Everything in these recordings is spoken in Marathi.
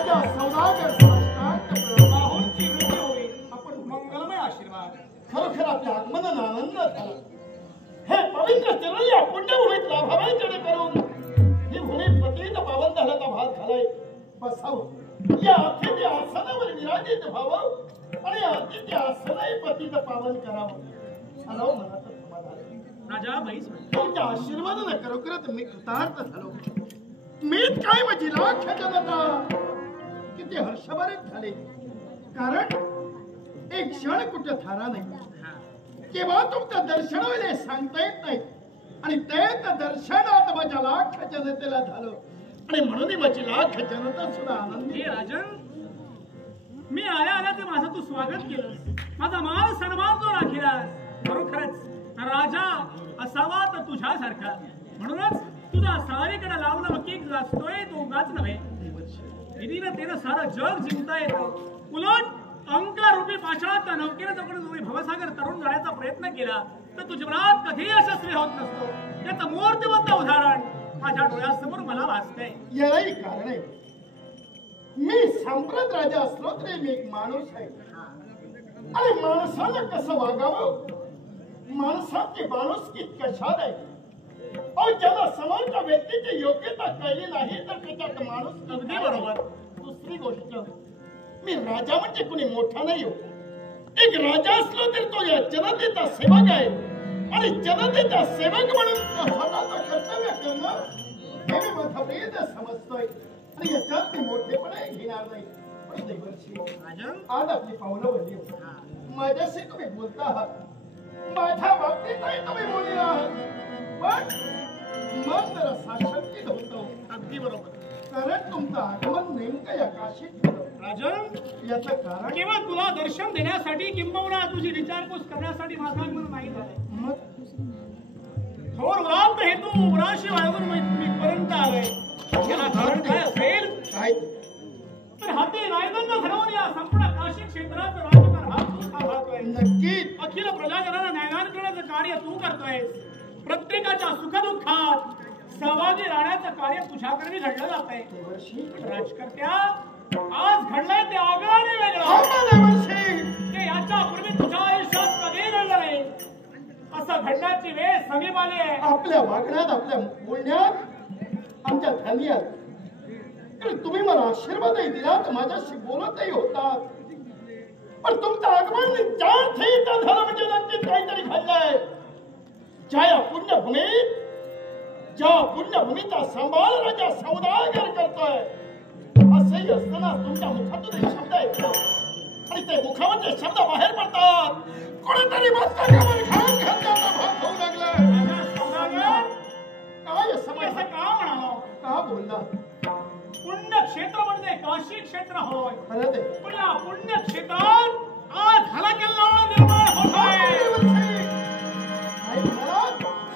सौदागर साष्टांग बाहूंची वृद्धी होईल. आपण मंगलमय आशीर्वाद. खरोखर आपल्या आगमनानं आनंद झाला. हे पवित्र चरण या पुण्यभूमीत लाभावे जेणेकरून ही भूमी पतित पावन झाल्याचा भाग झालाय. बसावं या अतिथी आसनावर विराजित व्हावं आणि अतिथी आसनही पतित पावन करावं. झालं मनाचं समाधान. राजा बैस तुमच्या आशीर्वादाने खरोखरच मी कृतार्थ झालो. मीच काय माझी लाख जनता किती हर्षभरित झाले. कारण एक क्षण कुठे थारा नाही. केव्हा तुमचं दर्शन होईल हे सांगता येत नाही. आणि तेच दर्शनात माझ्या लाख जनतेला झालं. आणि म्हणून माझी लाख जनता सुद्धा आनंदी. हे राजन, मी आल्या ते माझं तू स्वागत केलं. माझा मान सन्मान जो राखीलास. खरोखरच राजा असावा तर तुझ्यासारखा. म्हणूनच तुझा सारीकडे लावलं वकील जास्तोय तो उगाच नव्हे. विधीनं तेनं सारं जग जिंकता येतं. उलट अंकारूपी पाषाणात नौकेनं जवळ भवसागर तरुण जाण्याचा प्रयत्न केला तर तू जीवनात कधी यशस्वी होत नसतो. याचं मूर्तिमंत उदाहरण माझ्या डोळ्यासमोर मला वाचतंय. यालाही कारण आहे. मी संप्रत राजा असलो तरी मी एक माणूस आहे. आणि माणसाला कसं वागावं, माणसाची माणुसकी कशात आहे. अहो ज्याला समोरच्या व्यक्तीची योग्यता कळली नाही तर त्याच्यात माणूस. अगदी बरोबर. दुसरी गोष्ट, मी राजा म्हणजे कुणी मोठा नाही हो. एक राजा असलो तर तो या जनतेचा सेवक आहे. आणि जनतेचा सेवक म्हणून स्वतःचं कर्तव्य करणं हे मी मतभेद समजतोय. आणि याच्यात मी मोठेपणे घेणार नाही. पण देवर्षी आज आपली पावलं वळली. माझ्याशी तुम्ही बोलता आहात, माझ्या बाबतीतही तुम्ही बोलले आहात. पण मन जरा साशंकित होतो. अगदी बरोबर. कारण तुमचं आगमन नेमकं या काशीत होतं. राजन, याचं कारण केवळ तुला दर्शन देण्यासाठी किंबहुना तुझी विचारपूस करण्यासाठी माझं आगमन नाही झालंय. मग थोर व्रात हेतू उराशी वाळवून मी पर्यंत आलोय. याला कारण काय असेल? काय तर हाती रायदंड घडवून या संपूर्ण काशी क्षेत्रात राजकारभार तू सांभाळतोय. नक्कीच अखिल प्रजाजनाला न्यायदान करण्याचं कार्य तू करतोय. प्रत्येकाच्या सुखदुःखात सहभागी राहण्याचं कार्य तुझ्याकडे घडलं जात आहे. राजकर्त्या, आज घडलंय ते आगळं वेगळं. ते याच्या पूर्वी तुझ्या आयुष्यात कधी घडलं नाही. असं घडण्याची वेळ समीप आली आहे. आपल्या वागण्यात, आपल्या बोलण्यात, आमच्या ध्यानात तुम्ही मला आशीर्वादही दिलात, माझ्याशी बोलतही होतात. पण तुमचं आगमन ज्या इथं झालं म्हणजे नक्कीच काहीतरी घडलंय. ज्या पुण्यभूमीचा सांभाळ राजा सौदागर करतोय. असंही असताना तुमच्या मुखातून एक शब्द येतो आणि ते मुखामध्ये शब्द बाहेर पडतात. कोणीतरी मस्तकावर घाम घालण्याचा भाग होऊ लागला. काय समस्या का म्हणालो? का बोलला? पुण्यक्षेत्र म्हणजे काशी क्षेत्र होय. खरं ते. पण या पुण्यक्षेत्रात आज हलगल्लोळ निर्माण होत आहे.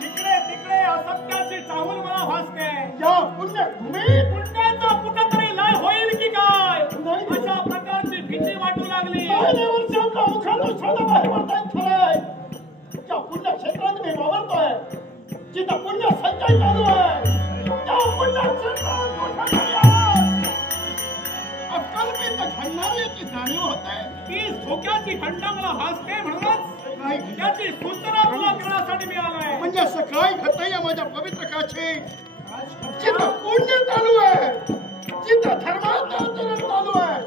तिकडे तिकडे असत्याची चाहूल मला भासते. या पुण्यभूमीत पुण्याचा कुठेतरी लय होईल की काय अशा प्रकारची भीती वाटू लागली. मुखातून शब्द बाहेर पडतायत. खरंय, त्या पुण्यक्षेत्रात मी वावरतोय जिथं पुण्य संचय चालू आहे. त्या पुण्यक्षेत्रात अकल्पित घडणाऱ्याची जाणीव होते. ती धोक्याची घंटा मला भासते. म्हणूनच त्याची सूचना तुला करण्यासाठी मी आलोय. म्हणजे असं काय घडतंय या माझ्या पवित्र काशी जिथं पुण्य चालू आहे, जिथं धर्माचं आचरण चालू आहे.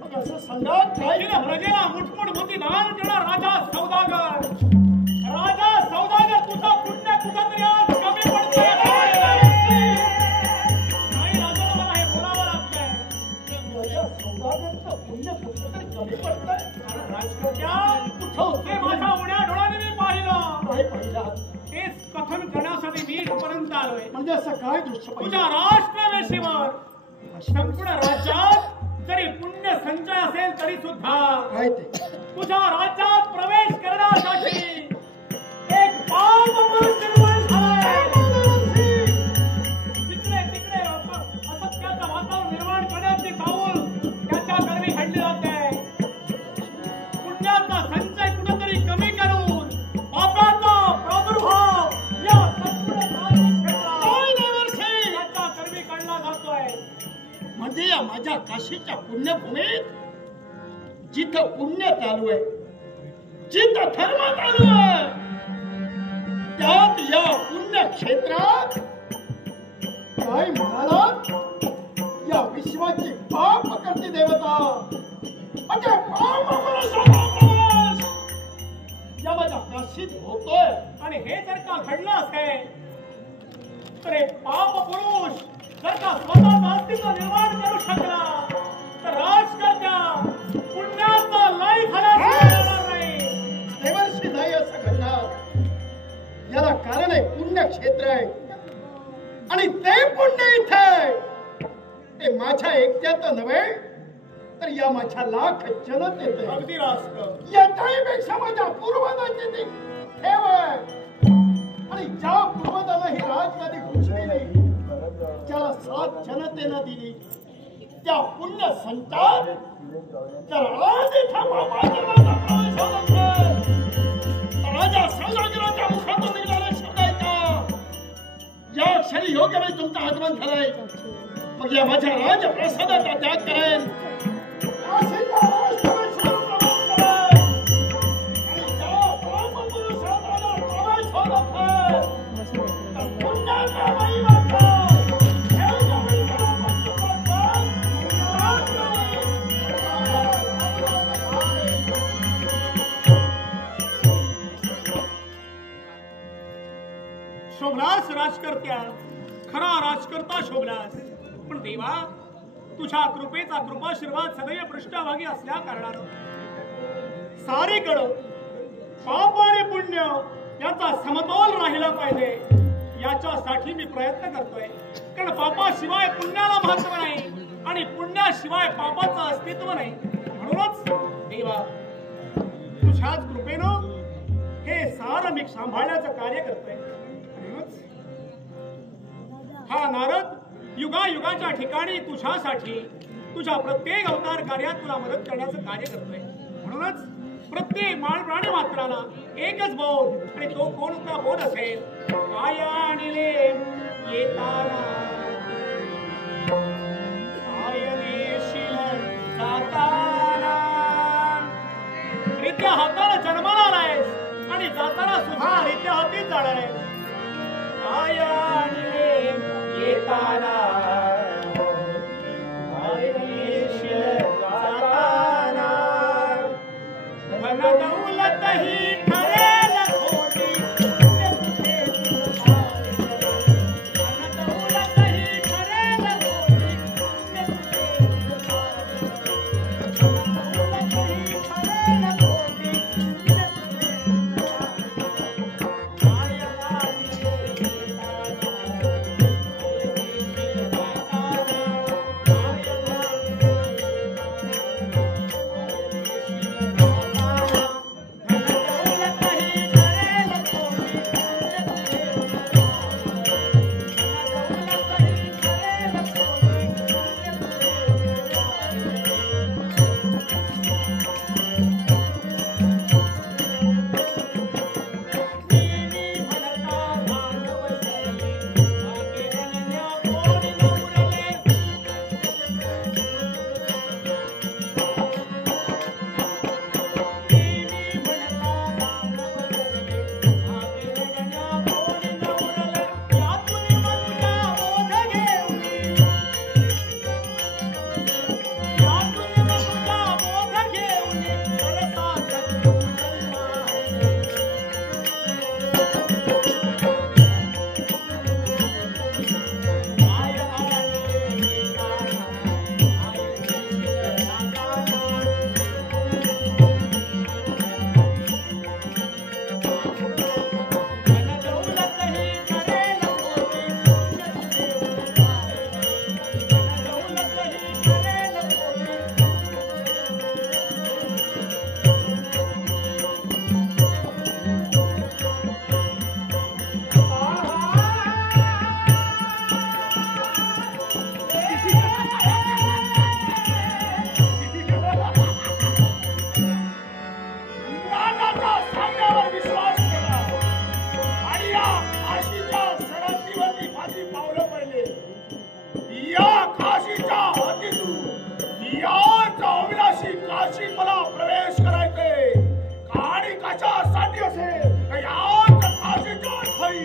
मग असं सांगा काय प्रजेला मुठमुठ बुद्धी दान करणार राजा सौदागर. राजा सौदागर, तुझा पुण्य कुठंतरी आज कमी पडतोय. नाही राजा, मला हे बोलावं लागतंय. राजा सौदागरचं पुण्य कुठंतरी कमी पडतंय. राजकर्त्या, ते माझ्या उड्या डोळ्याने मी पाहिलं. काय पाहिलं? तेच कथन करण्यासाठी मी इथपर्यंत आलोय. म्हणजे असं काय दृश्य तुझ्या राष्ट्रवेशीवर संपूर्ण राज्यात जरी पुण्य संचय असेल तरी सुद्धा काय ते तुझ्या राज्यात प्रवेश करण्यासाठी एक पावलं निर्माण झालंय. तिकडे तिकडे असत्याचं वातावरण निर्माण करण्याची चाहूल त्याच्या कर्मी घडली जाते. पुण्याचा संचय कुठेतरी कमी करून पापाचा प्रादुर्भाव या संपूर्ण क्षेत्रात त्याच्या कर्मी काढला जातोय. म्हणजे या माझ्या काशीच्या पुण्यभूमीत जिथं पुण्य चालू आहे, जिथं धर्म चालू आहे, त्यात या पुण्यक्षेत्रात काय म्हणालात? या विश्वाची पाप करते देवता म्हणजे पाप पुरुष या माझ्या काशीत होतोय. आणि हे जर का घडलं असेल तर हे पाप पुरुष जर का स्वतःचं अस्तित्व निर्माण करू शकला तर राजकर्त्या पुण्याचा लय झाल्याशिवाय नाही. देवर्षी नाही असं घडणार. याला कारण आहे पुण्यक्षेत्र आहे आणि ते पुण्य इथे ते माझ्या एकट्याचं नव्हे तर या माझ्या लाख जनतेत आहे. अगदी रास्त याच्याही पेक्षा माझ्या पूर्वजांची ती ठेव आहे. आणि ज्या पूर्वजांना ही राजगादी घोषली नाही, ज्याला साथ जनतेनं दिली, त्या पुण्य संतात जर आज इथं बाबाजींना प्रवेश होत असेल, राजा सौदागराच्या मुखातून निघालेला शब्द ऐका, या क्षणी योग्य वेळी तुमचं आगमन झालंय. मग या माझ्या राजप्रसादाचा त्याग करेन. काशीच्या राजप्रवेशाला प्रवेश करेन. आणि ज्या पापपुरुषात माझा प्रवेश होत असेल, तर पुण्याच्या महिमाचा ठेवच्या वेळीचा पंचप्रसाद शोभलास राजकर्त्या, खरा राजकर्ता शोभलास. पण देवा, तुझ्या कृपेचा कृपाशीर्वाद सदैव पृष्ठभागी असल्या कारणानं सारीकडं पाप आणि पुण्य याचा समतोल राहिला पाहिजे, याच्यासाठी मी प्रयत्न करतोय. कारण पापाशिवाय पुण्याला महत्व नाही आणि पुण्याशिवाय पापाचं अस्तित्व नाही. म्हणूनच देवा, तुझ्याच कृपेनं हे सारं मी सांभाळण्याचं कार्य करतोय. म्हणूनच हा नारद युगायुगाच्या ठिकाणी तुझ्यासाठी तुझ्या प्रत्येक अवतार कार्यात तुला मदत करण्याचं कार्य करतोय. म्हणूनच प्रत्येक प्राणी मात्राला एकच बोध, आणि तो कोणता बोध असेल? काय आणले येताना जाताना. रित्या हाताला जन्माला आलायस आणि जाताना सुद्धा रित्या हातीच जाणार आहे. काय आणले येताना जाताना धन दौलत ही ठरेल खोटी. धन दौलत ही ठरेल खोटी. धन दौलत ही ठरेल खोटी. काय लागले काशीत मला प्रवेश करायचे आणि कशासाठी असेल याच काशीच्या ठाई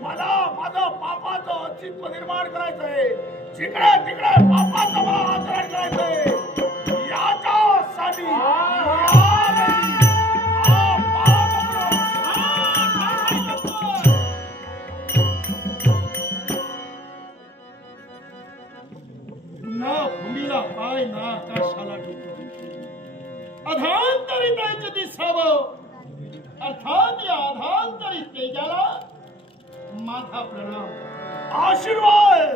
मला माझं पापाचं अस्तित्व निर्माण करायचंय जिकडे तिकडे पापाचं मला आचरण करायचंय याच्यासाठी ना भूमीला पाय ना आकाशाला डोकं अधांतरी त्याचं दिसावं अर्थात या अधांतरी तेजाला माझा प्रणाम आशीर्वाद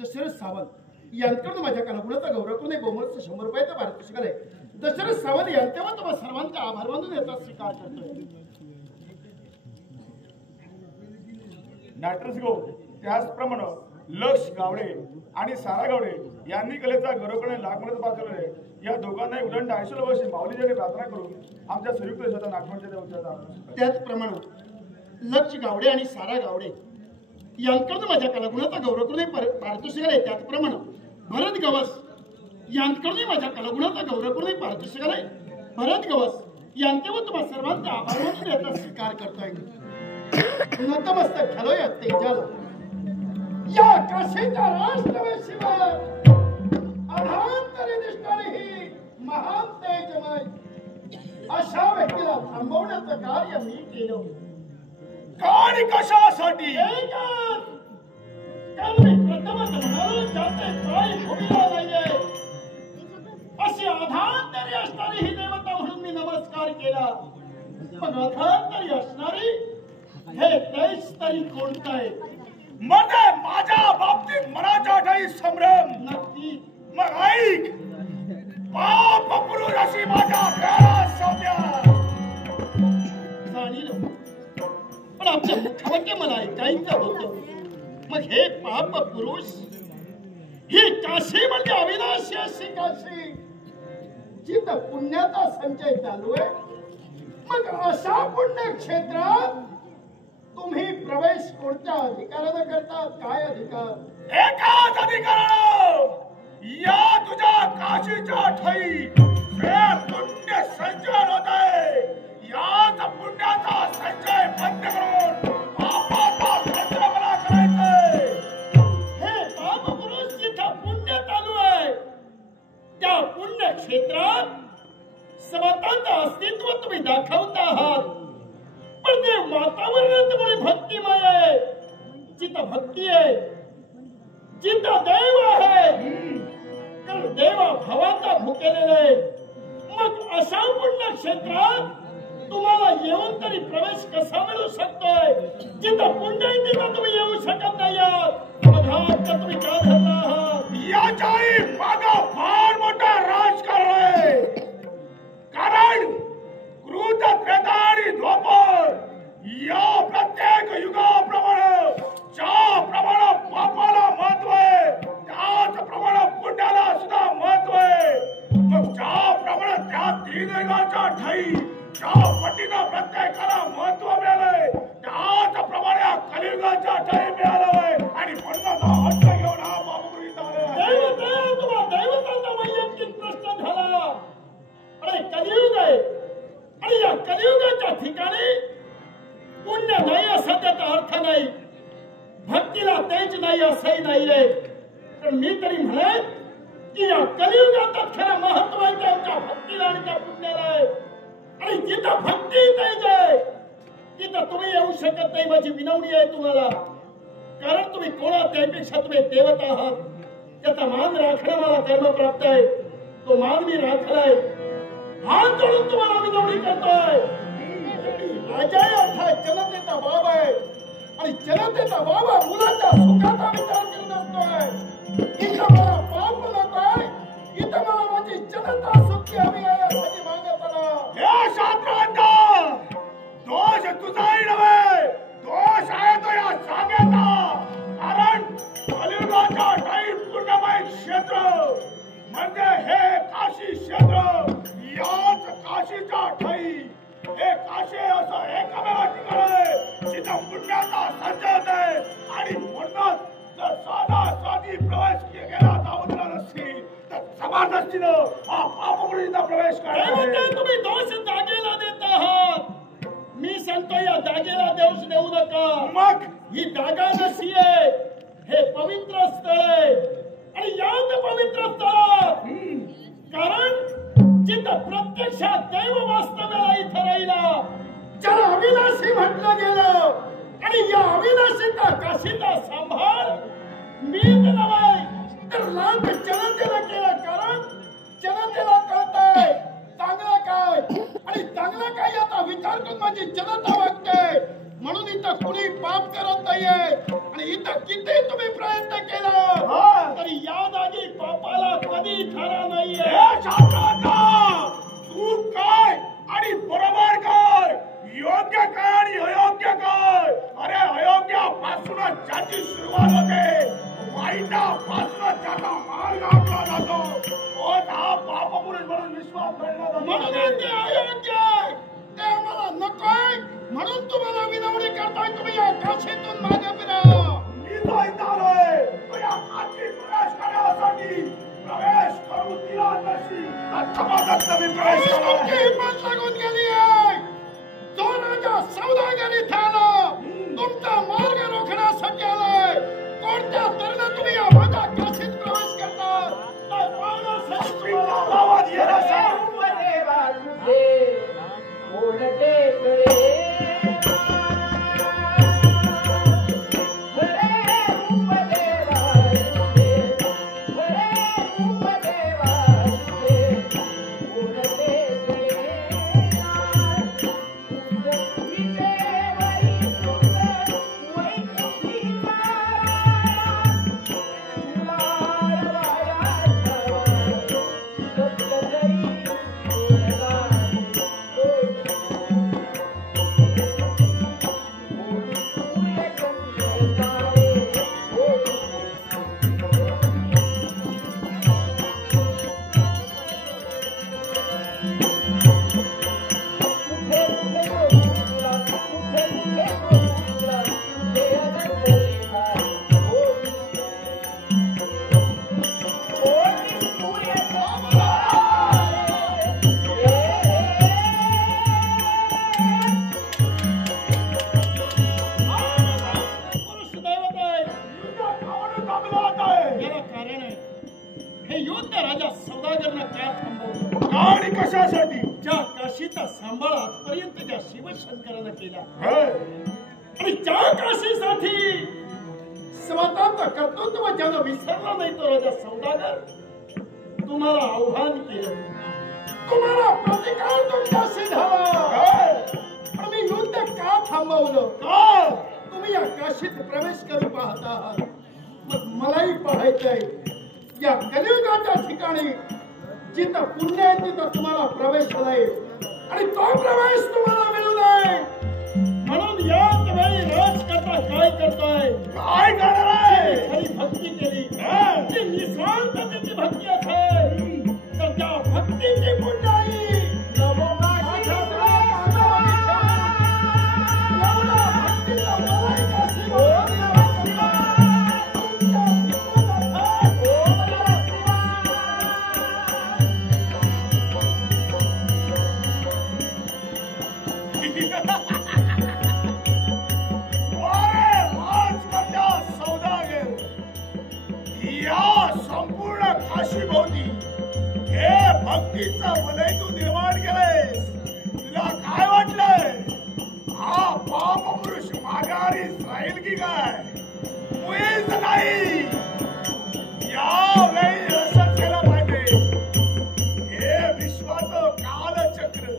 दशरथ सावंत यांकडून माझ्या कलागुणाचा गौरव करून बहुमत 100 रुपयाचा पारितोषिक आलंय. दशरथ सावंत यांच्यावर तुम्हा सर्वांचे आभार मानून याचा स्वीकार करतोय. नाट्रसगो त्याचप्रमाणे लक्ष गावडे आणि सारा गावडे यांनी कलेचा गौरवपणे लागमनच पाठवले. या दोघांनाही उदंड आयुष्य वर्षी माऊलीकडे प्रार्थना करून आमच्या संयुक्त देशाचा नागपूरच्या देवच्या त्याचप्रमाणे लक्ष गावडे आणि सारा गावडे यांकडून माझ्या कलागुणाचा गौरव करून पारितोषिक आलंय. त्याचप्रमाणे भरत गवस यांकडून माझ्या कलागुणाचा गौरव करून पारितोषिक आलंय. भरत गवस यांच्यावर तुम्हा सर्वांचे आभार मानून याचा स्वीकार करतोय. नतमस्तक झालो या तेजाला या काशीच्या राष्ट्रवेशीवर अधांतरी दिसणारी ही महान तेजमय अशा व्यक्तीला थांबवण्याचं कार्य मी केलं. आणि कशासाठी कारण मी प्रथमच म्हणालो जाते पाय भूमीला नाहीये अशी अधांतरी असणारी ही देवता म्हणून मी नमस्कार केला. पण अधांतरी असणारी हे देश तरी कोणता आहे? मध्ये माझ्या बाबतीत मनाच्या ठाई संभ्रम नक्की मग ऐक पाप पुरुष अशी माझ्या घरात सौद्या जाणील पण आमच्या मुखामध्ये मला ऐकायचं होतं. मग हे पाप पुरुष ही काशी म्हणजे अविनाशी अशी काशी जिथं पुण्याचा संचय चालू आहे. मग अशा पुण्यक्षेत्रात तुम्ही प्रवेश कोणत्या अधिकारानं करतात? काय अधिकार? एकाच अधिकारानं या तुझ्या काशीच्या ठाई हे पुण्य संचय होत आहे. याच पुण्याचा संचय बंद करून पापाचा संचय मला करायचंय. हे पाप पुरुष जिथं पुण्य चालू आहे त्या पुण्य क्षेत्रात स्वतःचं अस्तित्व तुम्ही दाखवत आहात. पण ते वातावरणात मुळे भक्तिमय आहे. जिथं भक्ती आहे जिथं देव आहे कारण देवा भावाचा भुकेलेला आहे. मग अशा पुण्य क्षेत्रात तुम्हाला येऊन तरी प्रवेश कसा मिळू शकतोय? जिथं पुण्य आहे तिथं तुम्ही येऊ शकत नाही आहात. बघा तुम्ही का धरला आहात? याच्याही मागा फार मोठा राजकारण आहे. कारण क्रूर त्रेता आणि द्वापर या प्रत्येक युगाप्रमाणे ज्याप्रमाणे पापाला महत्व आहे त्याचप्रमाणे पुण्याला सुद्धा महत्व आहे. मग ज्याप्रमाणे त्या तीन युगाच्या ठाई ज्या पटीनं प्रत्येकाला महत्व मिळालंय त्याचप्रमाणे कलियुगाच्या ठाई मिळालंय. आणि म्हणून हट्ट घेऊन हा बाबू इथं आले. तुम्हा दैवताचा वैयक्तिक प्रश्न झाला. अरे कलियुग आहे आणि या कलियुगाच्या ठिकाणी पुण्य नाही असा त्याचा अर्थ नाही. भक्तीला तेज नाही असंही नाही रे. तर मी तरी म्हणेन की या कलियुगात खरं महत्व आहे आमच्या भक्तीला आणि त्या पुण्याला आहे. आणि जिथं भक्ती तेज आहे तिथं तुम्ही येऊ शकत नाही. माझी विनवणी आहे तुम्हाला. कारण तुम्ही कोणा त्यापेक्षा तुम्ही देवता आहात. त्याचा मान राखणं मला कर्म प्राप्त आहे. तो मान मी राखलाय. हात जोडून तुम्हाला विनवणी करतोय. राजा अर्थात जनतेचा बाब आहे आणि जनतेचा बाबा मुलाच्या सुखाचा विचार करत असतोय. इथं मला पाप नकोय. इथं मला माझी जनता सुखी हवी आहे यासाठी मागत आला. हे शास्त्रांचा दोष तुझाही नव्हे. दोष आहे तो या जागेचा. कारण कलियुगाच्या ठाई पुण्यमय क्षेत्र म्हणजे हे काशी क्षेत्र. याच काशीच्या ठाई हे काशी असं एकमेव ठिकाण आहे जिथं पुण्याचा संचय होत आहे. आणि म्हणूनच जर साधा साधी प्रवेश केला जबरदस्तीनं हा पापपुरीचा प्रवेश काय म्हणताय करायचा तुम्ही दोष जागेला देत आहात? मी सांगतो या जागेला दोष देऊ नका. मग ही जागा नशी आहे, हे पवित्र स्थळ आहे आणि याच पवित्र स्थळात कारण जिथं प्रत्यक्षात देव वास्तव्याला इथं राहिला, ज्याला अविनाशी म्हटलं गेलं आणि या अविनाशीचा काशीचा सांभाळ मीच नव्हे तर लाख जनतेला केला. कारण जनतेला कळतंय चांगलं काय आणि चांगलं काय याचा विचार करून माझी जनता वागते. म्हणून इथं कुणी पाप करत नाहीये आणि इथं किती तुम्ही प्रयत्न केला तरी या जागी पापाला कधी थारा नाहीये. तू काय आणि बरोबर काय, योग्य काय आणि अयोग्य काय? अरे अयोग्यापासूनच ज्याची सुरुवात होते, वाईटापासूनच ज्याचा मार्ग आपला जातो, तोच हा पापपुरुष म्हणून विश्वास ठेवला म्हणून जातो. ते अयोग्य आहे, ते आम्हाला नकोय. म्हणून तुम्हाला विनवणी करताय तुम्ही या काशीतून मागे फिरा. मी जायत आलोय तो या काशीत प्रवेश करण्यासाठी. प्रवेश करू दिला नशी तर समाजात नवीन प्रवेश तुमची करायचा. हिंमत लागून गेली आहे. जो राजा सौदागर इथे आला, तुमचा मार्ग रोखण्यासाठी आलाय. कोणत्या तऱ्हेनं तुम्ही या माझ्या काशीत प्रवेश करता तर पाहण्यासाठी तुम्हाला आवाज येण्याचा कशासाठी ज्या काशीचा सांभाळ आजपर्यंत ज्या शिवशंकरानं केला होय. आणि ज्या काशीसाठी स्वतःचं कर्तृत्व ज्यानं विसरला नाही तो राजा सौदागर तुम्हाला आव्हान केलं, तुम्हाला प्रतिकार तुमच्याशी झाला. पण मी युद्ध का थांबवलं? का तुम्ही या काशीत प्रवेश करू पाहत आहात. मग मलाही पाहायचंय या कलियुगाच्या ठिकाणी जिथं पुण्य आहे तिथं तुम्हाला प्रवेश नाही आणि तो प्रवेश तुम्हाला मिळू नये. म्हणून याच वेळी राज करता काय करताय? काय करणार खरी भक्ती केली, जी निस्वार्थतेची भक्ती असेल तर त्या भक्तीची पुण्याई भक्तीचा वलय तू निर्माण केलंयस. तुला काय वाटलंय हा पाप पुरुष माघारी राहील की काय? मुळीच नाही. यावेळी असं केलं पाहिजे. हे विश्वाचं कालचक्र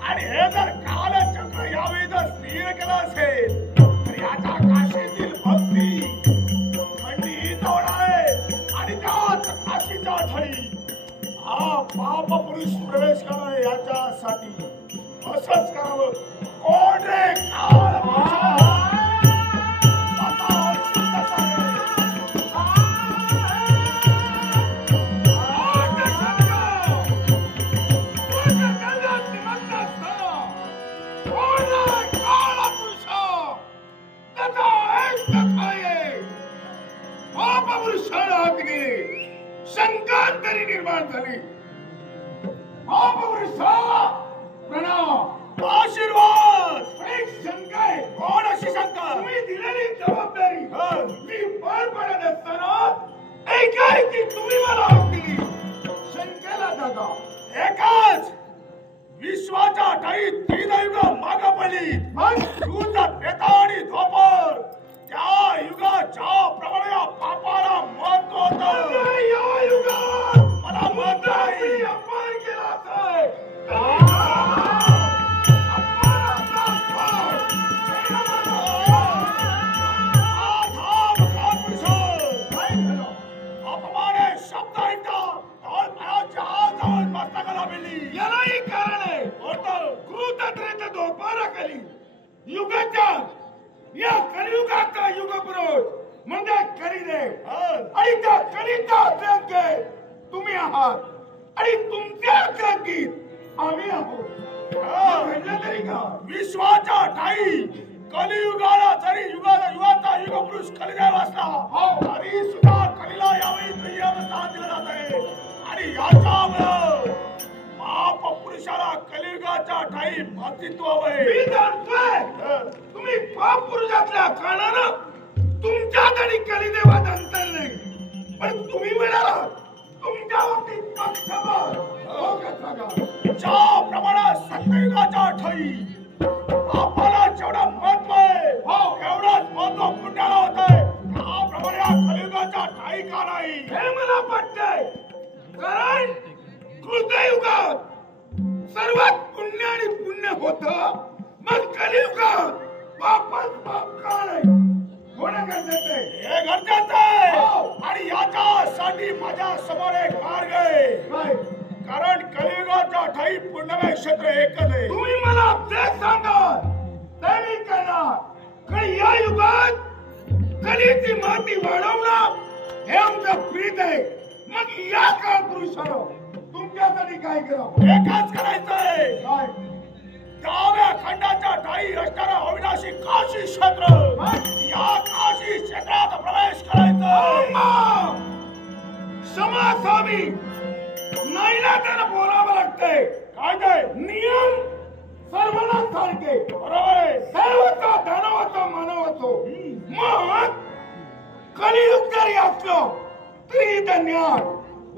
आणि हे जर कालचक्र यावेळी जर स्थिर केलं असेल तर याच्या काशीतील भक्ती खंडित होणार आहे आणि त्याच काशीच्या ठाई हा पाप पुरुष प्रवेश करणं याच्यासाठी असंच करावं. कोण रे काल शंकर मतांतरी निर्माण झाली. महापुरुषा प्रणाम. आशीर्वाद. एक शंका आहे. कोण अशी शंका? तुम्ही दिलेली जबाबदारी मी पार पाडत असताना एकाएकी तुम्ही मला हाक दिली. शंकेला जागा एकाच विश्वाच्या ठाई तीन युग माग पडली. दूध पेता आणि धोपर त्या युगाच्या प्रमाणे या पापाला महत्व होतं. या युगात मला महत्व नाही. अपमान केला अपमाने शब्द मस्तकाला मिळली. यालाही कारण आहे. क्रूरतेचा धोपारा केली. युगाच्या या कलियुगाचा युगपुरुष म्हणजे कलिदेव आणि त्या कलिचा अध्यक्ष तुम्ही आहात आणि तुमच्या अध्यक्षीत आम्ही आहोत. घडलं तरी का? विश्वाच्या ठाई कलियुगाला जरी युगाचा युगपुरुष कलिदेव असला तरी सुद्धा कलीला यावेळी दुय्यम स्थान दिलं जात आहे. आणि याच्यामुळे महापुरुषाला कलियुगाच्या ठाई अस्तित्व आहे. मी जाणतोय तुम्ही महापुरुषातल्या कारणानं तुमच्यात आणि कलिदेवात अंतर नाही. पण तुम्ही म्हणाला तुमच्या बाबतीत पक्षपात ज्या प्रमाणात सत्ययुगाच्या ठाई आपल्याला जेवढं महत्व आहे एवढंच महत्व पुण्याला होत आहे. त्याप्रमाणे या कलियुगाच्या ठाई का नाही हे मला पटतंय. कारण कृतयुगात सर्वात पुण्य आणि पुण्य होत. मग कलियुगात पापच पाप का नाही होणं गरजेचं आहे. हे गरजेचं आहे. आणि याच्यासाठी माझ्या समोर एक मार्ग आहे. कारण कलियुगाच्या ठाई पुण्यमय क्षेत्र एकच आहे. तुम्ही मला ते सांगा ते मी करणार. कारण या युगात कलीची माती वाढवणं हे आमचं प्रीत आहे. मग या काळ पुरुषानं तुमच्यासाठी काय करावं? एकच करायचंय. काय? डाव्या खंडाच्या ठाई असणारा अविनाशी काशी क्षेत्र या काशी क्षेत्रात प्रवेश करायचा. समासामी नाही ना त्याला बोलावं लागतंय. काय काय नियम सर्वांना सारखे बरोबर. देवाचा दानवाचा मानवाचो मग कलियुग जरी असलो तरी इथं ज्ञान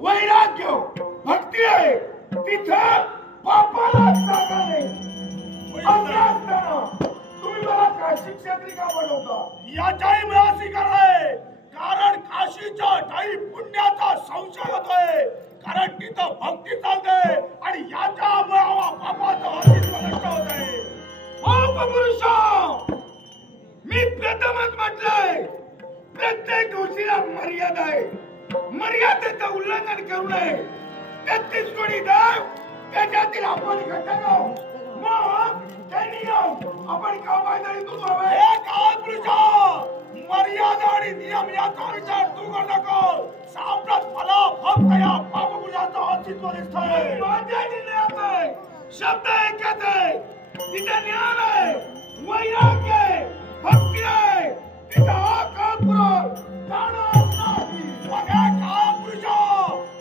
वैराग्य भक्ती आहे. तिथं पापाला जागा नाही. तुम्ही मला काशी क्षेत्री का बनवता? याच्याही मुळाशी कारण आहे. कारण काशीच्या ठाई पुण्याचा संशय होतोय. कारण तिथं भक्ती चालते आणि याच्यामुळे पापाचं अस्तित्व नष्ट होत आहे. महापुरुषा मी प्रथमच म्हटलंय प्रत्येक गोष्टीला मर्यादा आहे. मर्यादेचं उल्लंघन करू नये. 33 कोटी देव त्याच्यातील आपण घटक मग ते नियम आपण का पाहिजे तू हवे. मर्यादा आणि नियम याचा विचार तू करू नको. सापडत मला फक्त या पापपुरुषाचं अस्तित्व दिसतंय. माझ्या जिल्ह्यात शब्द एकच आहे. तिथे ज्ञान आहे वैराग्य आहे भक्ती आहे. तिथं हा काळपुरुष जाणार नाही. बघा काळपुरुषा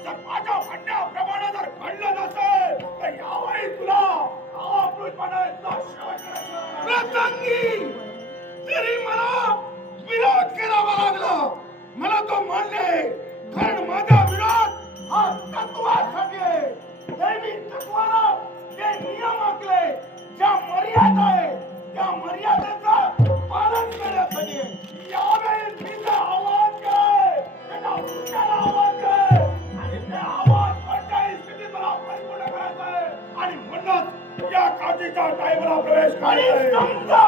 जर माझ्या म्हणण्याप्रमाणे जर घडलं नसेल तर यावेळी तुला काळपुरुष बनायचा प्रसंगी तरी मला विरोध करावा लागला. मला तो मान्य आहे. कारण माझा विरोध हा तत्वासाठी आहे. दैवी तत्वाला जे नियम आखले ज्या मर्यादा आहे त्या मर्यादेचं पालन करण्यासाठी यावेळी तिचा आवाज काय त्याचा पुण्याला आवाज काय आणि ते आवाज कोणत्याही स्थितीत मला परिपूर्ण करायचा आहे. आणि म्हणूनच या काशीच्या टाईमला प्रवेश करायचा समजा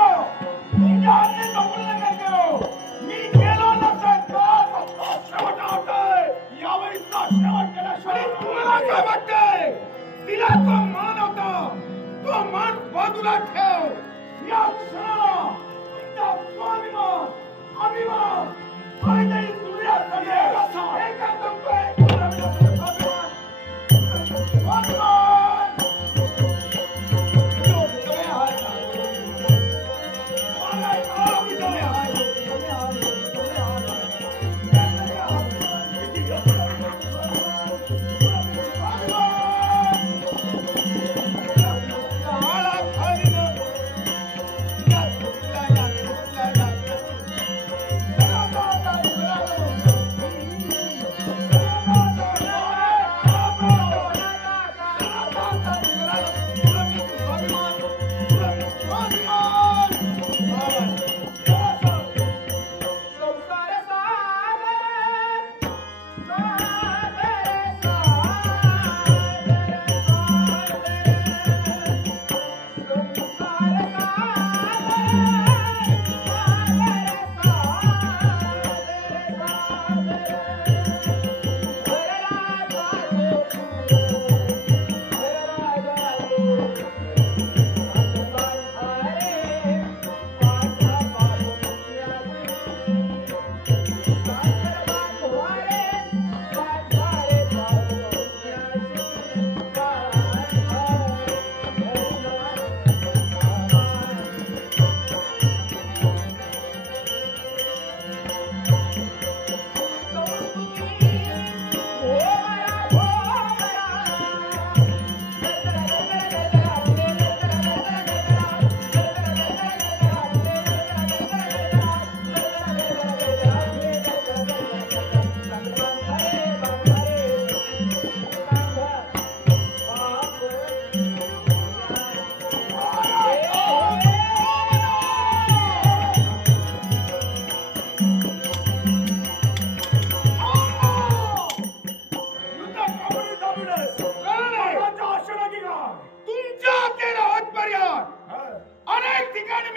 तुमच्या आज्ञेचं उल्लंघन करो. मी गेलो नसेल तर शेवट होतोय. यावेळी तुला शेवट केल्याशिवाय तुम्हाला काय वाटतंय? तिला तो मान होता तो मान बाजूला ठेव. या क्षणाला तुमचा स्वाभिमान अभिमान काहीतरी दुनियासाठी एका संपे स्वाभिमान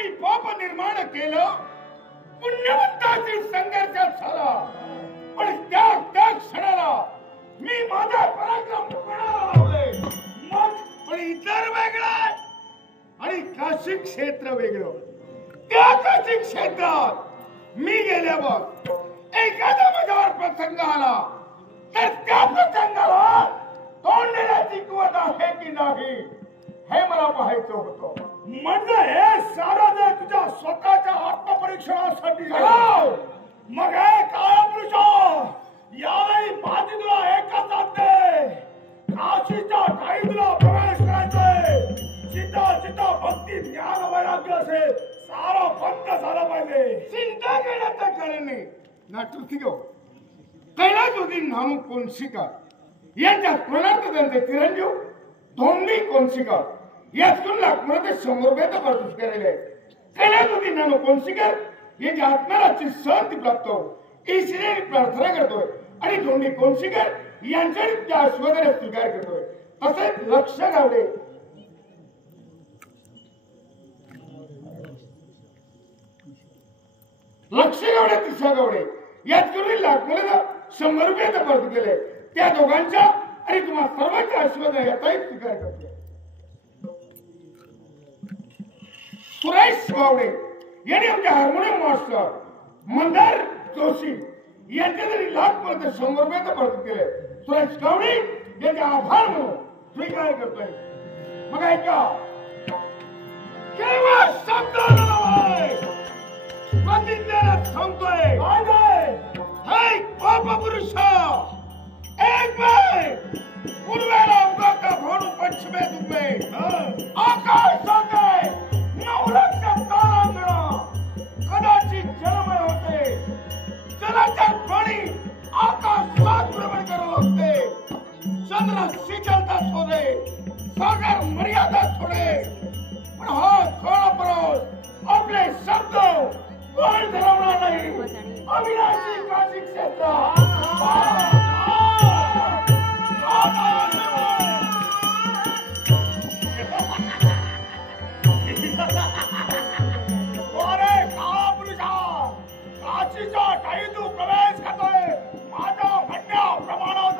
मी पाप निर्माण केलं, पुण्यवंताची संघर्षात झाला, पण त्या क्षणाला मी माझा पराक्रम कोणाला लावले. मग पण इतर वेगळं आणि काशी क्षेत्र वेगळं. त्या काशी क्षेत्रात मी गेल्यावर एखादा माझ्यावर प्रसंग आला तर त्या प्रसंगाला तोंड देण्याची कुवत आहे की नाही हे मला पाहायचं होतं. म्हणजे हे सारा जर तुझ्या स्वतःच्या आत्मपरीक्षणासाठी झालं, मग हे काळा पुरुषा यावेळी माझी तुला एकच आज्ञा, काशीच्या ठाई तुला प्रवेश करायचंय. चिता भक्ती ज्ञान वैराग्य असेल सारा बंद झाला पाहिजे. चिंता करण्याचं कारण नाही. नाटुसिगो कैलासोदीन नामू कोनशिका यांच्या स्मरणार्थ त्यांचे चिरंजीव धोंडी कोनशिका या सुनला कुणाचे 100 रुपयाचा बरतूस केलेले. कैलासोदीन नामू कोनशिकर यांच्या आत्म्याची शांती प्राप्त हो ईश्वरी प्रार्थना करतोय आणि धोंडी कोनशिकर यांच्या त्या आशीर्वादाने स्वीकार करतोय. तसेच लक्ष गावडे त्रिशा गावडे याच करून लाखोला 100 रुपयाचा परत केले. त्या दोघांच्या आणि तुम्हा सर्वांच्या आशीर्वाद याचाही स्वीकार करतो. सुरेश गावडे यांनी आमच्या हार्मोनियम मास्टर मंदार जोशी यांच्या तरी लाखपर्यंत 100 रुपयाचा परत केले. सुरेश गावडे यांचे आभार म्हणून स्वीकार करतोय. मग ऐका केवळ शब्द प्रतिज्ञेला सांगतोय, हे पाप पुरुष एक बाय पूर्वेला उगवता म्हणून पश्चिमेत उभे आकाश होते 9 लक्ष तारांगण कदाचित जलमय होते. जलाच्या पाणी आकाशात भ्रमण करत होते. चंद्र शीतलता सोडे, सागर मर्यादा सोडे, पण हा खळा परोस आपले शब्द कोण धरवणार नाही. अविनाशी काशी क्षेत्र काशीच्या ठाई तू प्रवेश करतोय. माझ्या म्हणण्याप्रमाणे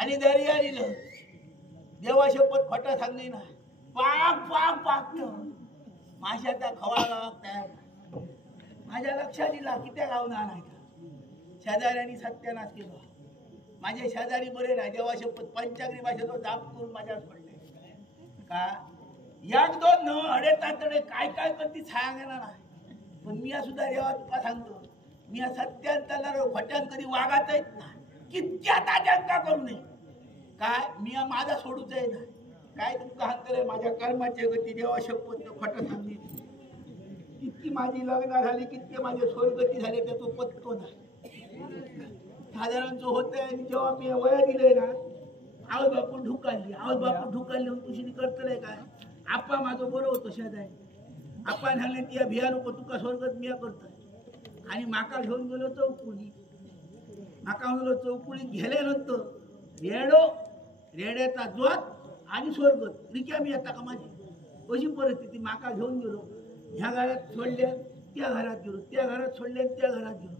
आणि दर्या दिलं. देवा शपथ खोटा सांगणे ना. पाक पाक पाक माशाचा खवा तयार. माझ्या लक्षात दिला की त्या गावना आणायचा. शेजाऱ्यांनी सत्यानाश केला. माझे शेजारी बरे ना. देवा शपथ पंचाग्री भाषेचा जाप करून माझ्या पडले का. याक दोन न अडे तातडे काय काय करती सांगणार नाही. पण मी सुद्धा देवा तुका सांगतो, मी सत्यांतर खोट्यान कधी वागाच येत ना. कितक्या ताज्यांका करू नये काय. मी माझा सोडूच आहे ना. काय तुमका हात माझ्या कर्माची गती देवा शपथ खोटं सांगली. कितकी माझी लग्न झाली, कितके माझे स्वर्गती झाले त्याचा पत्तो नाही. साधारण जो होते आणि जेव्हा मी वया दिले ना आवाज बापून ढुकाली तुशी करतलंय काय आपा माझं बरं होतं शेजारी आपा झाले ती भिया नको तुका स्वर्गात मिया करतोय आणि माका घेऊन गेलो चौकुली गेल्यानंतर रेड्याचा ज्वात आणि स्वर्गत रिक्या मी येता का माझी अशी परिस्थिती माका घेऊन गेलो ह्या घरात सोडल्या त्या घरात गेलो त्या घरात सोडल्या त्या घरात गेलो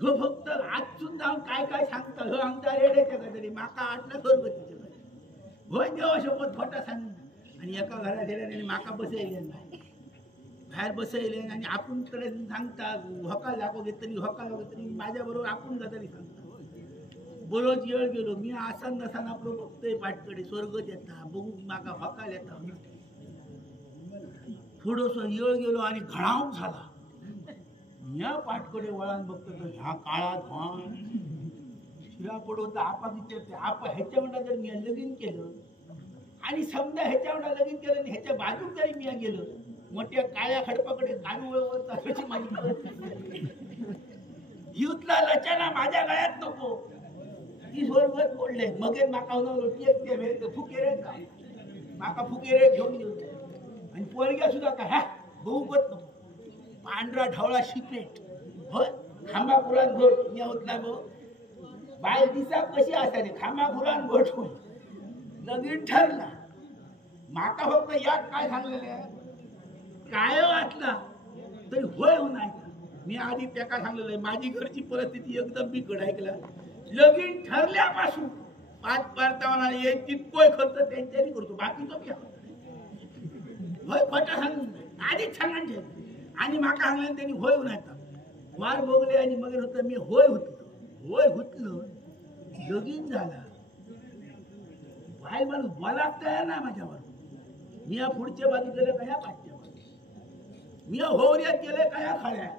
हो फक्त आज सुद्धा काय काय सांगता हो आमच्या रेड्याच्या घरी माका आटला स्वर्गतीच्या घरी होय देवा शपथ खोटा सांग आणि एका घरात गेल्याने माका बसयले नाही बाहेर बसयले आणि आपण कडे सांगता होका लागो तरी माझ्याबरोबर आपण गजाली सांगता बरोच येळ गेलो मी आसान नसान आपलं बघतोय पाटकडे स्वर्ग येता बघू माका होकाल येता थोडस येळ गेलो आणि घडाव झाला या पाटकडे वळण बघतो तर ह्या काळात शिरा पडवता आपा विचारते आपा ह्याच्या म्हणा जर मी लगीन केलं आणि समजा ह्याच्या म्हणा लगीन केलं आणि ह्याच्या बाजूक जरी मी गेलो मोठ्या काळ्या खडपाकडे कानू वळवत अशी माझी युथला लचाना माझ्या गळ्यात नको ती स्वर्गात बोलले मगे माका होणार फुकेरे माका फुकेरे घेऊन गेलो आणि पोरग्या सुद्धा काय ह्या बहुगत नको पांढरा ढवळा शिपेट हो खांबापुरान घोट मी होतला गो बाय दिसा कशी असायची खांबापुरान घोट होय लगीन ठरला माका फक्त यात काय सांगलेले काय वाटला तरी होय होणार मी आधी त्याका सांगलेलं माझी घरची परिस्थिती एकदम बिकट ऐकला लगीन ठरल्यापासून 5 परतावाना एक तितकोय खर्च त्यांच्यानी करतो बाकी तो क्या होय खोटा सांगून आधीच सांगा आणि माका सांगले त्यांनी होय होणार वार बघले आणि मग होतं मी होय हुतलो लगीन झाला बाहेर माणूस बोलाक तयार नाही माझ्यावर मी या पुढच्या बाजू गेले का या पाठच्या बाजू मी होवर्यात गेले का या खळ्या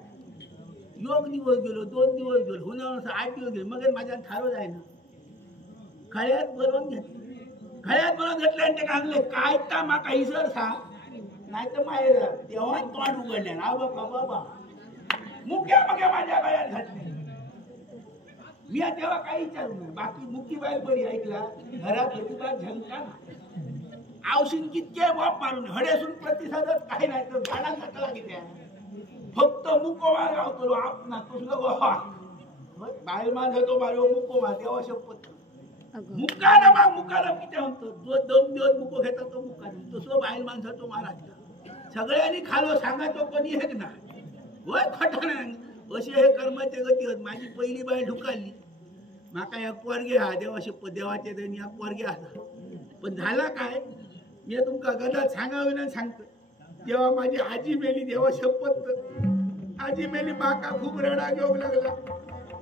योग दिवस गेलो 2 दिवस गेलो होणार 8 दिवस गेलो मग माझ्या ठारो जाय ना खळ्यात बोलवून घेतले आणि ते सांगले काय ता माका इसर सांग नाही तर माहेर तेव्हा तोंड उघडले ना बाबा मुख्या मग माझ्या गळ्यात घातले मी तेव्हा काही विचारू नाही बाकी मुख्य बाहेर बरी ऐकला घरात होती झंका आवशीन कितके बाप मारून हडेसून प्रतिसादच काही नाही तर झाडा घातला किती फक्त मुकोमार गावतो आपणा तुझं बाबा बाहेर माझा तो मारो मुकोमार देवा शपथ मुकाला किती म्हणतो जो दम दिवस मुको घेतो तो मुका तसं बाहेर माणसा तो महाराज सगळ्यांनी खालो सांगा तो कोणी हेक ना होय खोटा नाही असे हे कर्माचे गती होत माझी पहिली बाई ढुकाली माका एक पोरगे हा देवा शपथ देवाचे देणी हा पोरगे आला पण झाला काय मी तुमका गदा सांगावी ना सांगतो तेव्हा माझी आजी मेली देवा शपथ आजी मेली माका खूप रडा घेऊ लागला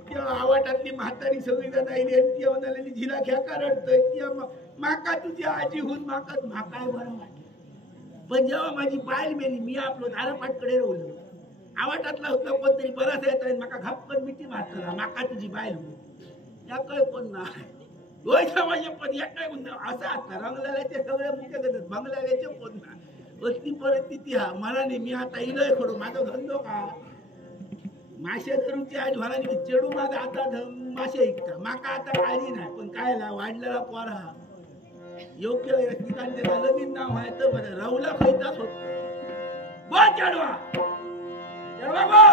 तेव्हा आवाटातली म्हातारी सगळी जण आईली ती म्हणाली झिला घ्या का रडतोय तेव्हा माका तुझी आजी होऊन माका बरं वाटलं पण जेव्हा माझी बायल मेली मी आपलं दारापाटकडे रोवलं आवाटातला होता पण तरी बराच येत माका घापकन मिठी मारतला माका तुझी बायल हो या काय पण नाही होय माझे पण या काय म्हणतो असं असतं रंगलाल्याचे सगळे मुख्य करतात बंगलाल्याचे पण ना ती परिस्थिती हा मला नाही मी आता इलय खडू माझा धंदो का मासे धरूची आज भरानी चेडू माझा आता मासे ऐकता माका आता काळजी नाही पण काय वाढलेला पोर हा योग्य ठिकाणी त्याचं लगीन नाव आहे तर बरं राहुला खैताच होत बो चढवा गो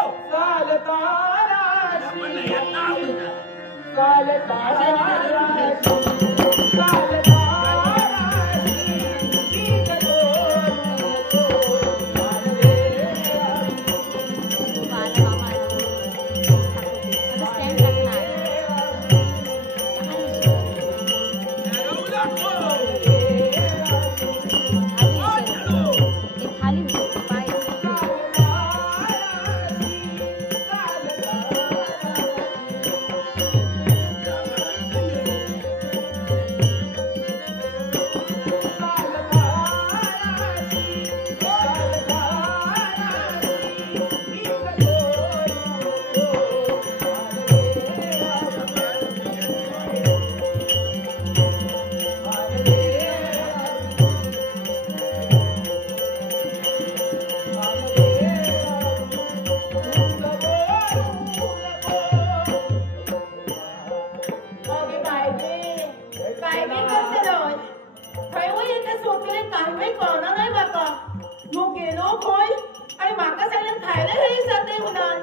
खायला घरी जाते उन्हान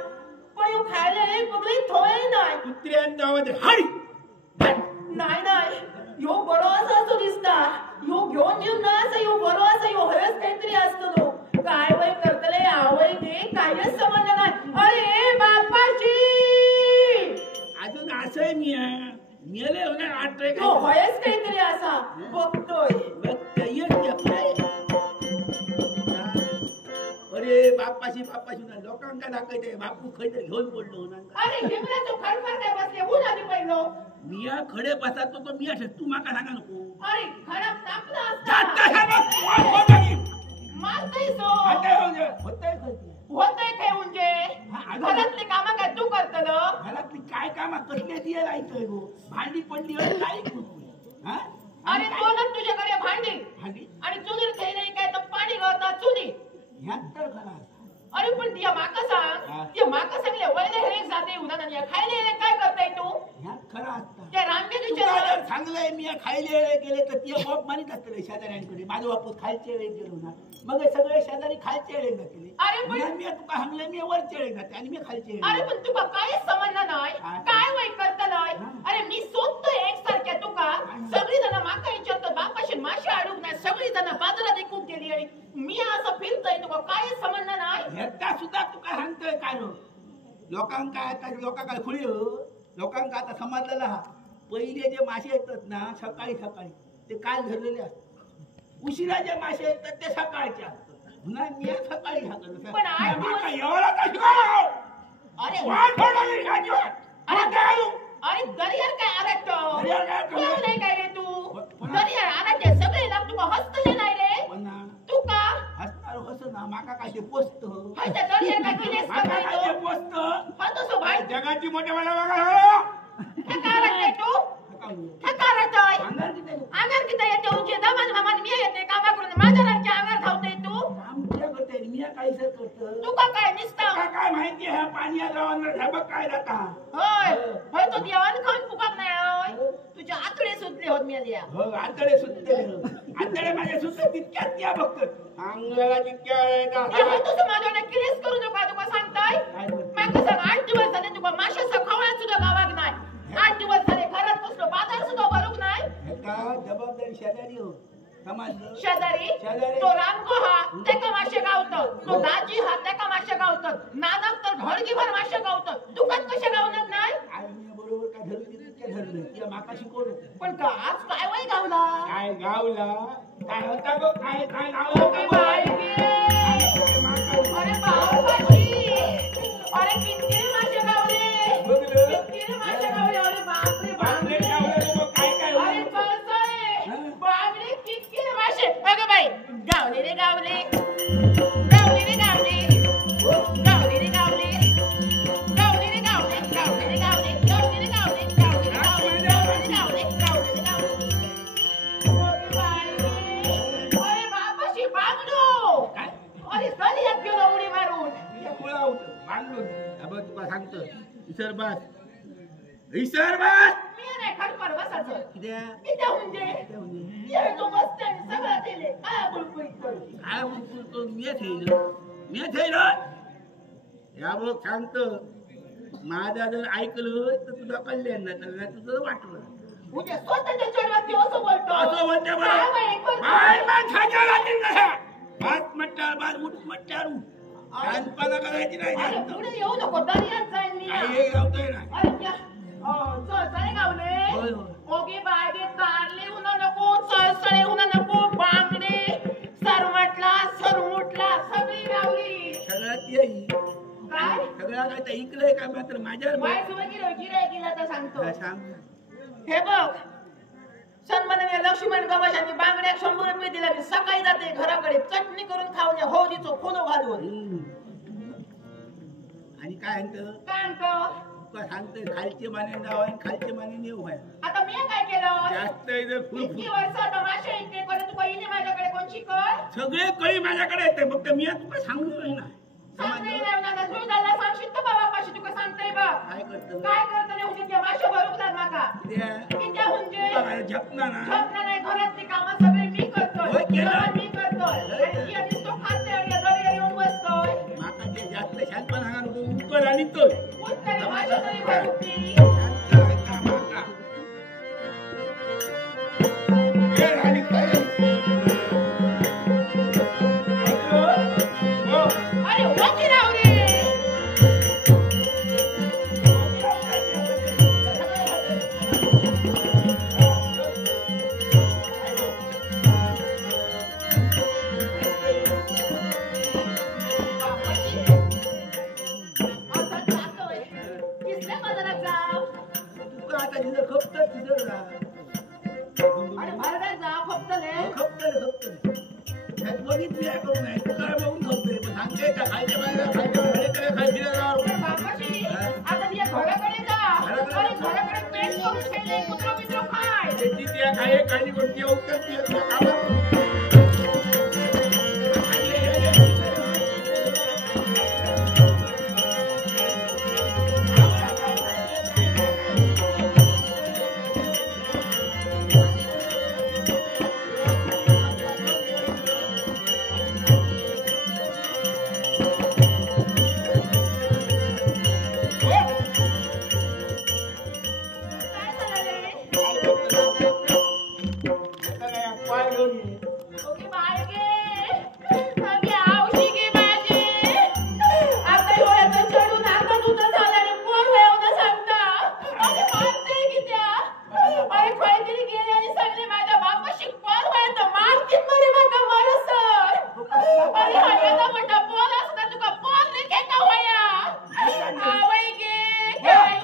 पण ह्यो खायला एक बगली थोय नाही कुत्र्यांचा आवाज हाडी नाही नाही ह्यो बरो असा असो दिसता ह्यो घेऊन येऊन ना असा ह्यो बरो असा ह्यो हयच काहीतरी असतो काय वय करतले आवय दे काहीच संबंध नाही अरे बापाची अजून असंय मेले होणार आठ ह्यो हयच काहीतरी असा बघतोय अरे बापाशी ना लोकांका दाखवते बापू खडे घेऊन पडलो ना अरे हिमला तो खडपर काय बसले ऊन आधी पहिलो मिया खडे बसत तो मिया तू माका सांगा नको अरे खडप टाकला जाता असता सांगा मारतय सो होतंय होतय काय म्हणजे घरातली कामं काय तू करतलो घरातली काय काम कसले दिये राहायचंय गो भांडी पडली काय हा अरे दोनच तुझ्याकडे भांडी भांडी आणि चुलीर खेळले काय तर पाणी गळता चुली ह्यात तर खरा अरे पण ती माका सांग ती माका सांगले वयले हेरेक जाते उदाहरण खायले हेरेक काय करताय तू ह्यात खरा असता त्या रामगे तुला विचार जर सांगलंय मी खायले गेले तर ते बाप मानित असतले शेजाऱ्यांकडे माझं बापूस खालचे वेळ गेलो ना मग हे सगळे शेजारी खालचे वेळ जातले अरे पण मी तुका सांगले मी वरचे वेळ जाते आणि मी खालचे अरे पण तुका काहीच समजलं नाही काय वय करतलय अरे मी सोडतोय एक सारख्या तुका सगळी जण माका विचारतो बापाशी माशी अडूक नाही सगळी जण बाजूला देखून गेली आणि मी असं फिरतोय तुका काहीच समजलं नाही ह्याचा सुद्धा तुका सांगतोय काय लोकांका आता लोकांका खुळी लोकांका आता समजलेला हा पहिले जे मासे येतात ना सकाळी ते काल धरलेले असतात उशिरा जे मासे येतात ते सकाळचे असतात पुन्हा मी सकाळी खातो पण आठ दिवस एवढा का शिकाव अरे अरे दर्यार काय आरटतो दर्यार काय करतो? केव नाही काय रे तू दर्यार आरटते सगळे लाग तुका हसतले नाही रे तू का हसणार हस ना माका काय ते पोचत हाय त्या दर्यार काय केलेस का माका काय काय ते तू पोचत हा तसो भाई जगाची मोठे मला बघा काय करते तू काय करतोय अंगार किती अंगार किती येते उंचे दमान मामान मी येते कामा करून माझ्या रांच्या अंगार धावते तू आमच्या करते मी काय सर करतो तू का काय निसता तुका काय माहिती आहे पाण्यात राहून ढबक काय जाता होय होय तो देवान खाऊन फुकाक नाही होय तुझ्या आतडे सुटले होत मेलिया हो आतडे सुटते आतडे माझे सुटते तितक्यात त्या बघतो अंगाला तितक्या तसं माझ्याकडे किरेस करू नका तुका सांगताय माका सांग 8 दिवस झाले तुका माशाचा खवळा सुद्धा गावाक नाही 8 दिवस झाले घरात बसलो बाजार सुद्धा भरूक नाही एका जबाबदारी शेजारी हो समजलं शेजारी शेजारी. तो रामगो हा तेका माशे गावतात तो दाजी हा तेका माशे गावतात नानक तर घडगीभर माशे गावतात दुकान कशे गावणार नाही आणि मी बरोबर काय धरून तितक्या धरलं तिला माका शिकवलं पण का आज काय वय गावला काय गावला काय होता गो काय काय अरे बाई गावला गे. अरे बापाशी अरे किती माशे गावले किती माशे गावले अरे बाप रे बाप रे. अरे कसं बागडे किती माशे अगं बाई गावले रे गावले गावले रे गावले गावले रे गावले गावले रे गावले गावले रे गावले गावले रे गावले गावले रे गावले गावले रे गावले गावले रे गावले अरे बाई रे. अरे बापाशी बागडो अरे कधी येत गेलो उडी मारून तुला सांगतो विसर बस मी नाही खडपर बसायचं किती किती म्हणजे ये तो मस्त आहे, सगळं दिले काय बुळबुळीत करू काय म्हणतो मी थैल या बघ सांगतो माझा जर ऐकलं तर तुझा कल्याण ना तुझं वाटलं म्हणजे स्वतःच्या चढवाती असं बोलतो असं म्हणते काय बाई, करतो? बात म्हटल्यावर बात उठ म्हटल्यावर उठ लहानपणा करायची नाही अरे जास्त. पुढे येऊ नको दर्यात जाईन मी आई हे गावतोय ना अरे त्या चळचळे होय, गावले होय. ओगे बागे कारले उन्हा नको चळचळे उन्हा नको बांगडे सरवटला सरमुटला सगळी गावली सगळ्यात येई काय सगळ्या काय तर इकलंय का मात्र माझ्यावर वाय सुद्धा गिरायकीला तर सांगतो काय सांग हे बघ सन्माननीय लक्ष्मण गवाशांनी बांगड्या 100 रुपये दिला मी सकाळी जाते घराकडे चटणी करून खाऊन या होळीचं खोलो घालून आणि काय म्हणतं काय म्हणतो तुका सांगतोय खालचे माने नाव आहे खालचे माने नेऊ आहे आता मी काय केलं जास्त इथं फुल इतकी वर्ष आता माशा इतके करे तुका इने माझ्याकडे कोण शिकल सगळे कळी माझ्याकडे येते फक्त मी तुका सांगू ना सांगते समजलं? ना तुम्ही त्याला सांगशील तर बाबापाशी तुका सांगते बघ काय करतो काय करतो रे उद्या माशा भरूक लाग माका त्या कित्या म्हणजे झपना ना झोपणार नाही घरातली कामं सगळी मी करतोय होय, केलं. जेवण मी करतोय आणि ती आधीच तो खाते आणि दर्या येऊन बसतोय माका ते जास्त शांतपणा सांगा नको उत्तर आणि तो उत्तर माझ्या तरी बरोबर. अरे वजीराव रे. आता जातोय. किसल्या बाजारात जाव. तुका आता तिथं खपत तिथं राहा अरे भारतात जा फक्त ले. त्यात बघितली आहे करून नाही तू काय बघून खपतोय पण सांगते का खायच्या बाहेर खायच्या खाय फिरायला पण बापाशी आता तुझ्या घराकडे जा. अरे घराकडे पेट करून ठेवले कुत्र मित्र खाय. त्याची त्या काय काही कोणती उत्तर ती कामात ओके बाय गे. अगे आवशी गे माझी. आता डोळ्याचं चढून आता तुझं झालं कोण वेळवणं सांगता. अरे मारते की त्या. अरे खैतरी गेले आणि सगळे माझ्या बापाशी कोण वळतं मारतीत बरे माझा मरसर. अरे हायला मोठा पोर असता तुका पोर रे घेता वया. आवई गे काय.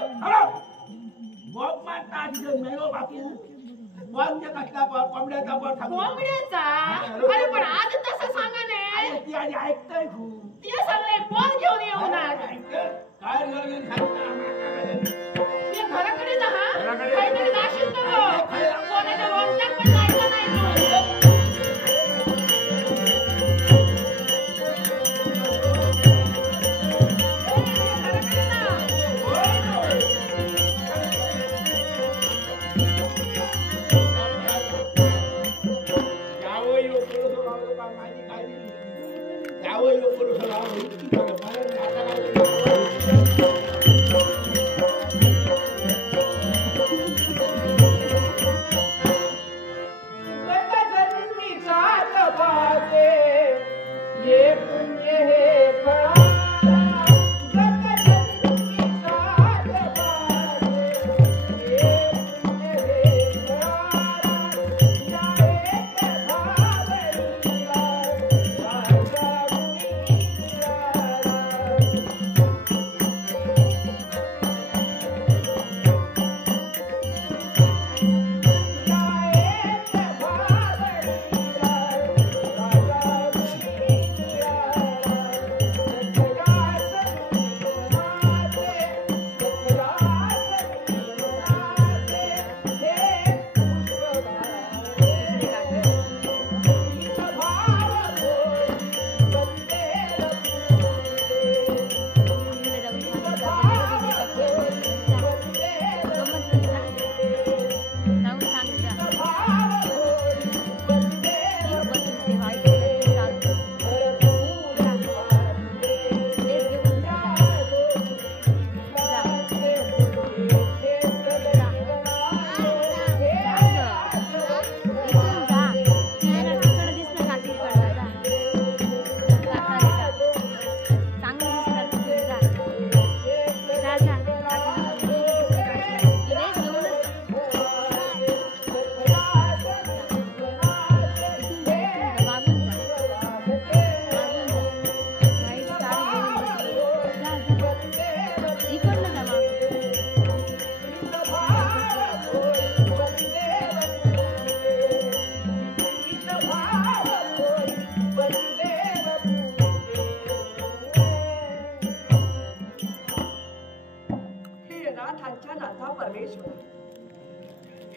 बॉब मारता तिथं मेलो बापू बॉबच्या कसला कोंबड्याचा बॉब सांगू कोंबड्याचा. अरे पण आज तसं सांगा ने. ती आधी ऐकतोय खूप ते सगळे पोर घेऊन येऊनार. काय लागेल सांगता ते घराकडे जा हा. काहीतरी जाशील तर बघ. कोणाच्या रोमट्यात पण जायचं नाही तू. घराकडे जा. जावं यो पुरुष लावलं का माझी काय नाही जावं यो पुरुष लावलं इतकी बरं मला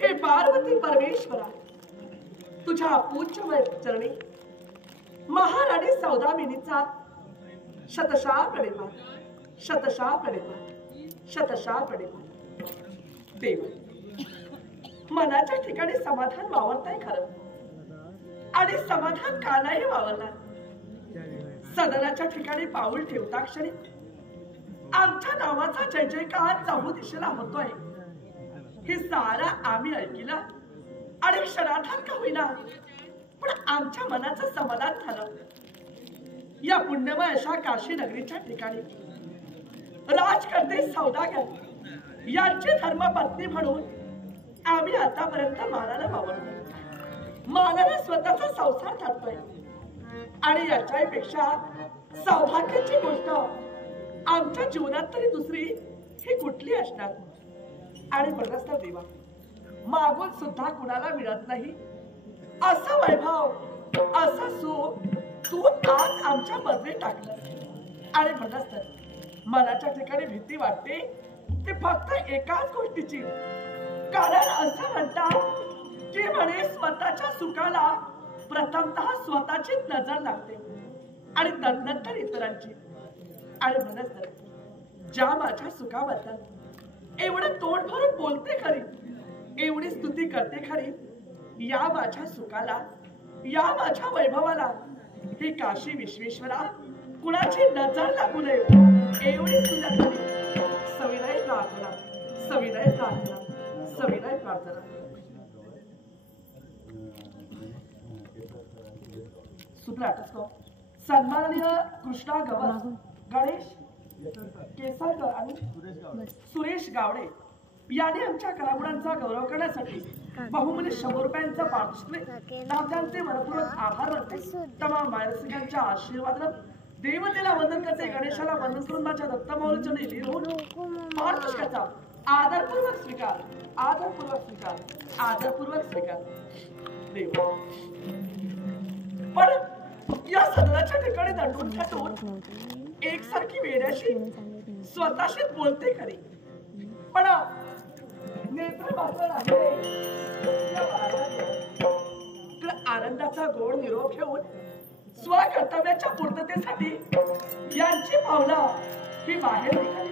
हे पार्वती परमेश्वरा, तुझ्या पूज्यमय चरणी महाराणी सौदामिनीचा शतशः प्रणिपात, शतशः प्रणिपात, शतशः प्रणिपात. देव, मनाच्या ठिकाणी समाधान वावरताय खरं, आणि समाधान कानाही वावरणार. सदनाच्या ठिकाणी पाऊल ठेवता क्षणी आमच्या नावाचा जय जयकार चहू दिशेला होतोय हे सारं आम्ही ऐकलं आणि क्षणार्धात का होईना पण आमच्या मनाचं समाधान झालं. या पुण्यमय अशा काशी नगरीच्या ठिकाणी राजकर्ते सौदागर यांची धर्मपत्नी म्हणून आम्ही आतापर्यंत मानाला वावरतो. मानाला स्वतःचा संसार थाटतोय आणि याच्यापेक्षा सौभाग्याची गोष्ट आमच्या जीवनात तरी दुसरी ही कुठली असणार. आणि बघच तर देवा मागून सुद्धा कुणाला मिळत नाही असं वैभव असं सुख तू आज आमच्या मध्ये टाकलं. आणि बघच तर मनाच्या ठिकाणी भीती वाटते ते फक्त एकाच गोष्टीची. कारण असं म्हणतात की म्हणे स्वतःच्या सुखाला प्रथमतः स्वतःची नजर लागते आणि तदनंतर इतरांची. आणि म्हणत तर ज्या माझ्या सुखाबद्दल एवढं तोंड भरून बोलते खरी एवढी स्तुती करते खरी या माझ्या सुखाला या माझ्या वैभवाला हे काशी विश्वेश्वरा कुणाची नजर लागू नये एवढी तुझ्या खरी सविनय प्रार्थना सविनय प्रार्थना सविनय प्रार्थना. सन्माननीय कृष्णा गवस गणेश केसरकर आणि सुरेश गावडे यांनी आमच्या कलागुणांचा गौरव करण्यासाठी बहुमूल्य 100 रुपयांचा पारितोषिक नागरिकांचे मनपूर्वक आभार मानते. तमाम मायरसिकांच्या आशीर्वादानं देवतेला वंदन करते गणेशाला वंदन करून माझ्या दत्तमाऊली चरणी लिहून पारितोषिकाचा आदरपूर्वक स्वीकार आदरपूर्वक स्वीकार आदरपूर्वक स्वीकार. देव पण या सदनाच्या ठिकाणी दंडून खटून एकसारखी वेड्याशी स्वतःशीच बोलते खरी पण नेत्र आनंदाचा गोड निरोप घेऊन स्वकर्तव्याच्या पूर्ततेसाठी यांची पावलं ही बाहेर निघाली.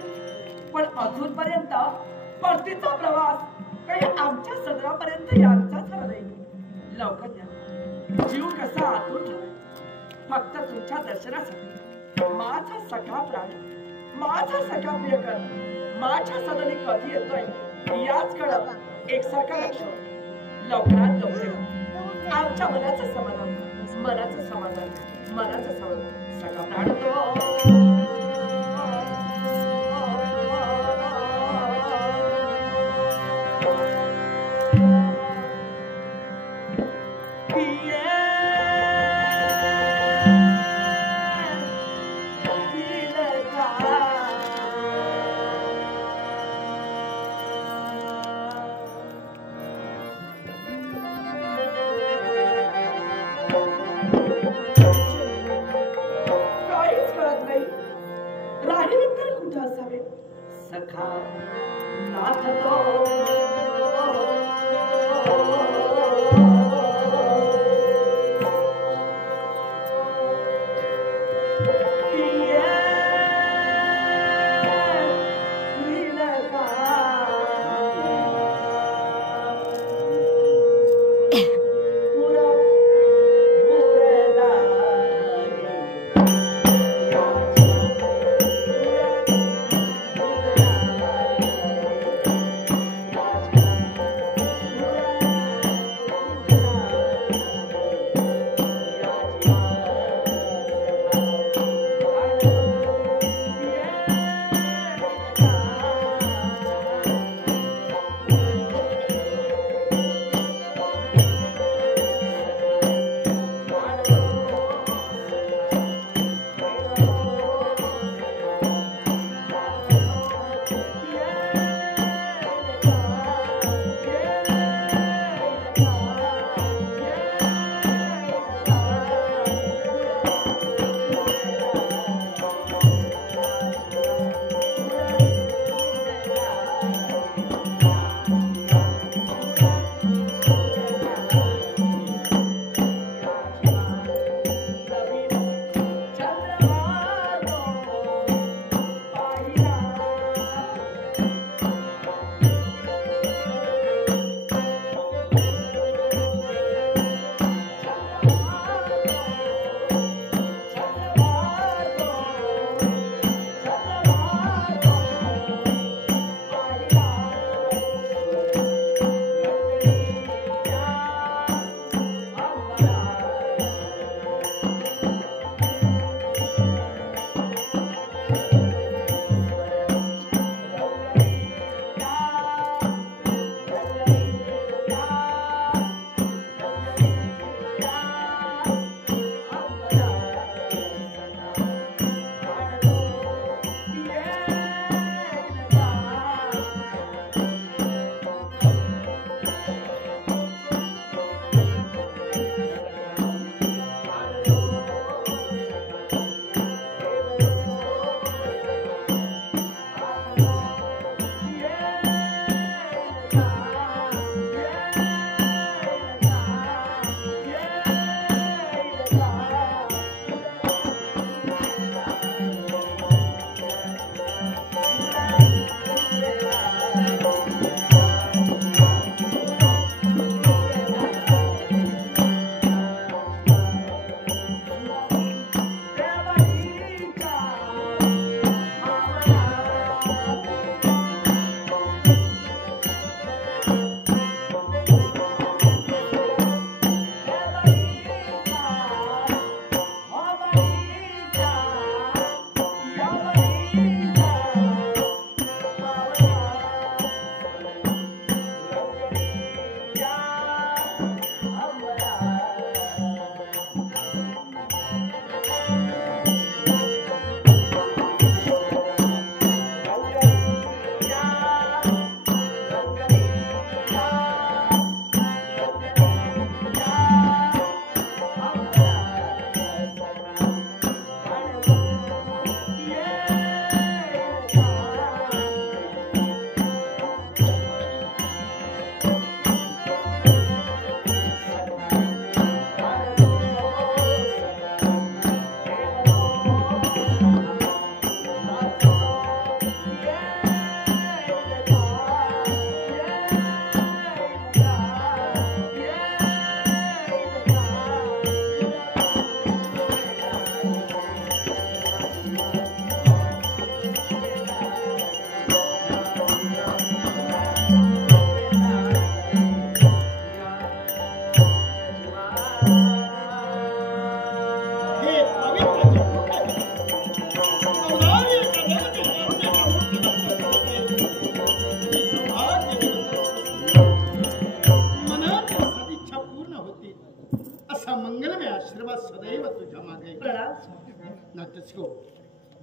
पण अजूनपर्यंत परतीचा प्रवास काही आमच्या सदनापर्यंत यांचा झाला नाही. लवकर या जीव कसा आतून झाला फक्त तुमच्या दर्शनासाठी. माझा सखा प्राण माझा सखा प्रियकर माझ्या सदनी कधी येतोय याच कडं एकसारखा लक्ष. लवकरात लवकर आमच्या मनाचं समाधान मनाचं समाधान मनाचं समाधान सखा प्राण सखा नाथ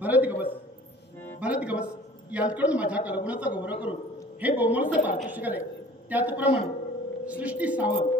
भरत गवस यांकडून माझ्या कलागुणाचा गौरव करून हे बहुमोलचं पारितोषिक आले. त्याचप्रमाणे सृष्टी सावंत